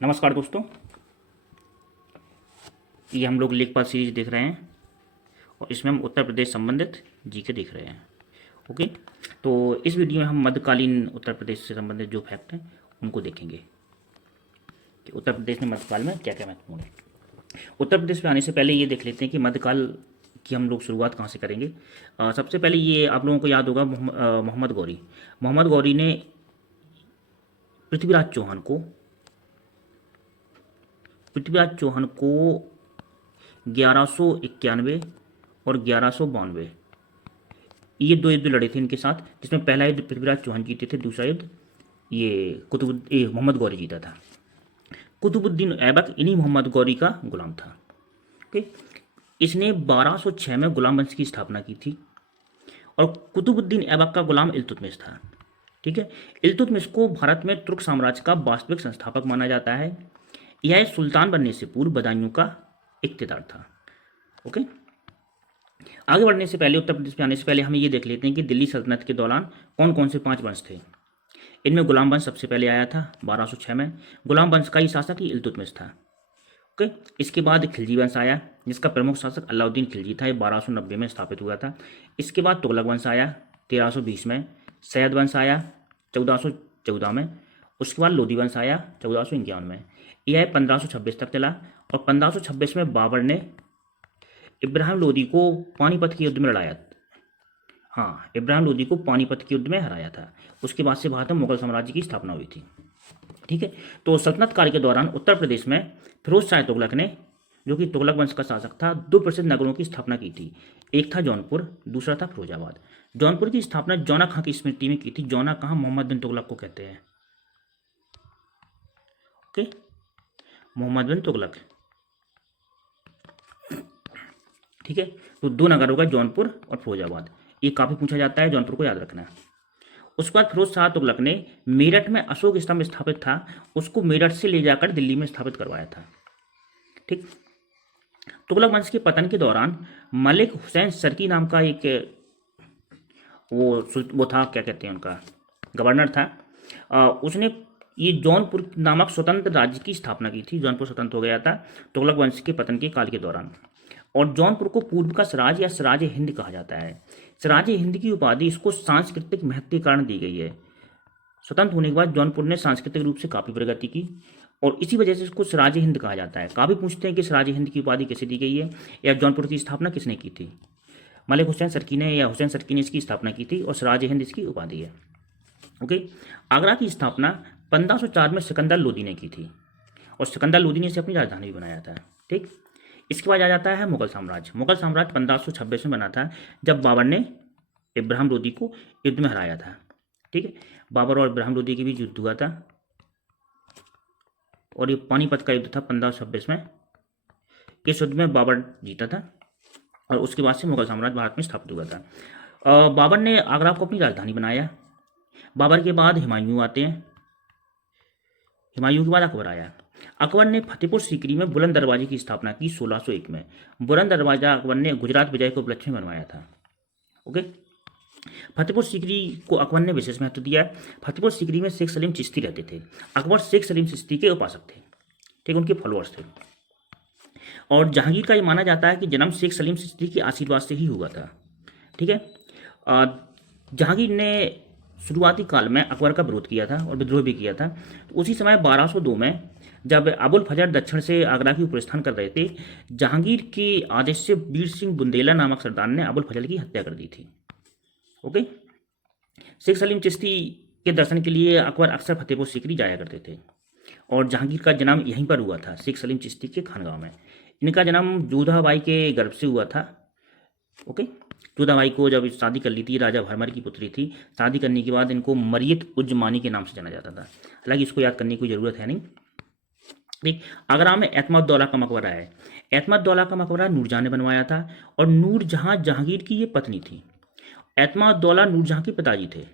नमस्कार दोस्तों, ये हम लोग लेखपाल सीरीज देख रहे हैं और इसमें हम उत्तर प्रदेश संबंधित जीके देख रहे हैं। ओके, तो इस वीडियो में हम मध्यकालीन उत्तर प्रदेश से संबंधित जो फैक्ट हैं उनको देखेंगे कि उत्तर प्रदेश में मध्यकाल में क्या क्या महत्वपूर्ण है। उत्तर प्रदेश में आने से पहले ये देख लेते हैं कि मध्यकाल की हम लोग शुरुआत कहाँ से करेंगे। सबसे पहले ये आप लोगों को याद होगा मोहम्मद गौरी। मोहम्मद गौरी ने पृथ्वीराज चौहान को 1191 और 1192 ये दो युद्ध लड़े थे इनके साथ, जिसमें पहला युद्ध पृथ्वीराज चौहान जीते थे, दूसरा युद्ध ये मोहम्मद गौरी जीता था। कुतुबुद्दीन ऐबक इन्हीं मोहम्मद गौरी का गुलाम था। ओके, इसने 1206 में गुलाम वंश की स्थापना की थी और कुतुबुद्दीन ऐबक का गुलाम इल्तुतमिश था। ठीक है, इल्तुतमिश को भारत में तुर्क साम्राज्य का वास्तविक संस्थापक माना जाता है। यह सुल्तान बनने से पूर्व बदायूं का इख्तियार था। ओके, आगे बढ़ने से पहले, उत्तर प्रदेश में आने से पहले हम ये देख लेते हैं कि दिल्ली सल्तनत के दौरान कौन कौन से 5 वंश थे। इनमें गुलाम वंश सबसे पहले आया था 1206 में। गुलाम वंश का ही शासक ही इल्तुतमिश था। ओके, इसके बाद खिलजी वंश आया, जिसका प्रमुख शासक अलाउद्दीन खिलजी था। ये 1290 में स्थापित हुआ था। इसके बाद तुगलक वंश आया 1320 में। सैयद वंश आया 1414 में। उसके बाद लोधी वंश आया 1451 में। यह 1526 तक चला और 1526 में बाबर ने इब्राहिम लोदी को पानीपत के युद्ध में लड़ाया। हाँ, इब्राहिम लोदी को पानीपत के युद्ध में हराया था। उसके बाद से भारत में मुगल साम्राज्य की स्थापना हुई थी। ठीक है, तो सल्तनत काल के दौरान उत्तर प्रदेश में फिरोज शाह तुगलक ने, जो कि तुगलक वंश का शासक था, 2 प्रसिद्ध नगरों की स्थापना की थी। एक था जौनपुर, दूसरा था फिरोजाबाद। जौनपुर की स्थापना जौना खां की स्मृति में की थी। जौना खां मोहम्मद बिन तुगलक को कहते हैं। ओके, मोहम्मद बिन तुगलक। ठीक है, तो 2 नगर होगा, जौनपुर और फिरोजाबाद। ये काफ़ी पूछा जाता है, जौनपुर को याद रखना है। उसके बाद फिरोज शाह तुगलक ने मेरठ में अशोक स्तंभ स्थापित था, उसको मेरठ से ले जाकर दिल्ली में स्थापित करवाया था। ठीक, तुगलक वंश के पतन के दौरान मलिक हुसैन सरकी नाम का एक वो था, क्या कहते हैं, उनका गवर्नर था। उसने ये जौनपुर नामक स्वतंत्र राज्य की स्थापना की थी। जौनपुर स्वतंत्र हो गया था तुगलक वंश के पतन के काल के दौरान। और जौनपुर को पूर्व का सिराज या सिराज हिंद कहा जाता है। सिराज हिंद की उपाधि इसको सांस्कृतिक महत्व के कारण दी गई है। स्वतंत्र होने के बाद जौनपुर ने सांस्कृतिक रूप से काफ़ी प्रगति की और इसी वजह से इसको सिराज हिंद कहा जाता है। काफ़ी पूछते हैं कि सिराज हिंद की उपाधि कैसे दी गई है या जौनपुर की स्थापना किसने की थी। मलिक हुसैन सरकी ने या हुसैन सरकी ने इसकी स्थापना की थी और सिराज हिंद इसकी उपाधि है। ओके, आगरा की स्थापना 1504 में सिकंदर लोदी ने की थी और सिकंदर लोदी ने इसे अपनी राजधानी भी बनाया था। ठीक, इसके बाद आ जाता है मुगल साम्राज्य। मुगल साम्राज्य 1526 में बना था, जब बाबर ने इब्राहिम लोदी को युद्ध में हराया था। ठीक है, बाबर और इब्राहिम लोदी के बीच युद्ध हुआ था और ये पानीपत का युद्ध था 1526 में। इस युद्ध में बाबर जीता था और उसके बाद से मुगल साम्राज्य भारत में स्थापित हुआ था। बाबर ने आगरा को अपनी राजधानी बनाया। बाबर के बाद हुमायूं आते हैं। हुमायूं के बाद अकबर आया। अकबर ने फतेहपुर सीकरी में बुलंद दरवाजे की स्थापना की 1601 में। बुलंद दरवाजा अकबर ने गुजरात विजय के उपलक्ष्य में बनवाया था। ओके, फतेहपुर सीकरी को अकबर ने विशेष महत्व दिया। फतेहपुर सीकरी में शेख सलीम चिश्ती रहते थे। अकबर शेख सलीम चिश्ती के उपासक थे। ठीक, उनके फॉलोअर्स थे। और जहांगीर का ये माना जाता है कि जन्म शेख सलीम चिश्ती के आशीर्वाद से ही हुआ था। ठीक है, जहांगीर ने शुरुआती काल में अकबर का विरोध किया था और विद्रोह भी किया था। तो उसी समय 1202 में जब अबुल फजर दक्षिण से आगरा की प्रस्थान कर रहे थे, जहांगीर के आदेश से वीर सिंह बुंदेला नामक सरदार ने अबुल फजल की हत्या कर दी थी। ओके, शेख सलीम चिश्ती के दर्शन के लिए अकबर अक्सर फतेहपुर सीकरी जाया करते थे और जहांगीर का जन्म यहीं पर हुआ था, शेख सलीम चिश्ती के खानगांव में। इनका जन्म जोधाबाई के गर्भ से हुआ था। ओके, जोधाबाई को जब शादी कर ली थी, राजा भरमर की पुत्री थी। शादी करने के बाद इनको मरियत उज्जमानी के नाम से जाना जाता था। हालांकि इसको याद करने की कोई ज़रूरत है नहीं। ठीक, आगरा में एतमादुद्दौला का मकबरा है। एतमादुद्दौला का मकबरा नूरजहां ने बनवाया था और नूरजहां जहांगीर की ये पत्नी थी। एतमादुद्दौला नूरजहां के पिताजी थे।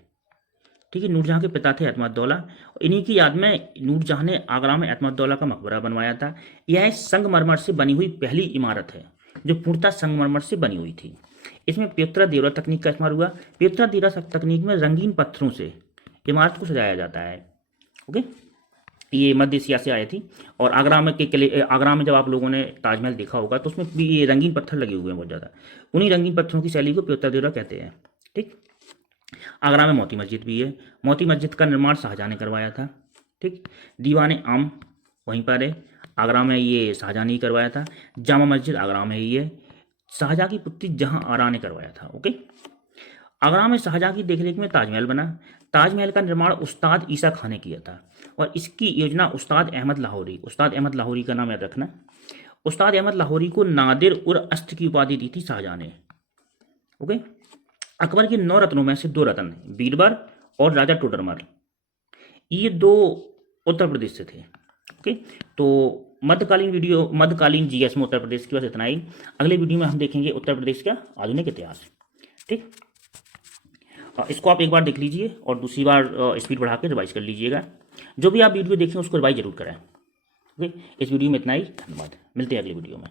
ठीक है, नूरजहां के पिता थे एतमादुद्दौला। इन्हीं की याद में नूरजहां ने आगरा में एतमादुद्दौला का मकबरा बनवाया था। यह संगमरमर से बनी हुई पहली इमारत है जो पूर्णतः संगमरमर से बनी हुई थी। इसमें पियोत्तरा देवरा तकनीक का इस्तेमाल हुआ। पियोत्तरा देवरा तकनीक में रंगीन पत्थरों से इमारत को सजाया जाता है। ओके, ये मध्य एशिया से आई थी। और आगरा में के किले, आगरा में जब आप लोगों ने ताजमहल देखा होगा तो उसमें भी ये रंगीन पत्थर लगे हुए हैं बहुत ज़्यादा। उन्हीं रंगीन पत्थरों की शैली को प्योत्तरदेरा कहते हैं। ठीक। आगरा में मोती मस्जिद भी है। मोती मस्जिद का निर्माण शाहजहाँ ने करवाया था। ठीक। दीवाने आम वहीं पर है, आगरा में ये शाहजहाँ ने ही करवाया था। जामा मस्जिद आगरा में ही है, शाहजहाँ की पुत्री जहाँ आरा ने करवाया था। ओके। आगरा में शाहजहाँ की देखरेख में ताजमहल बना। ताजमहल का निर्माण उस्ताद ईसा खान ने किया था और इसकी योजना उस्ताद अहमद लाहौरी का नाम याद रखना। उस्ताद अहमद लाहौरी को नादिर उर अस्त की उपाधि दी थी शाहजहाँ ने। ओके। अकबर के 9 रत्नों में से 2 रत्न बीरबल और राजा टोडरमल, ये 2 उत्तर प्रदेश से थे। ओके। तो मध्यकालीन जीएस में उत्तर प्रदेश की बस इतना ही। अगले वीडियो में हम देखेंगे उत्तर प्रदेश का आधुनिक इतिहास। ठीक। इसको आप एक बार देख लीजिए और दूसरी बार स्पीड बढ़ा के रिवाइज कर लीजिएगा। जो भी आप वीडियो देखें उसको रिवाइज जरूर करें। ओके। इस वीडियो में इतना ही, धन्यवाद। मिलते हैं अगले वीडियो में।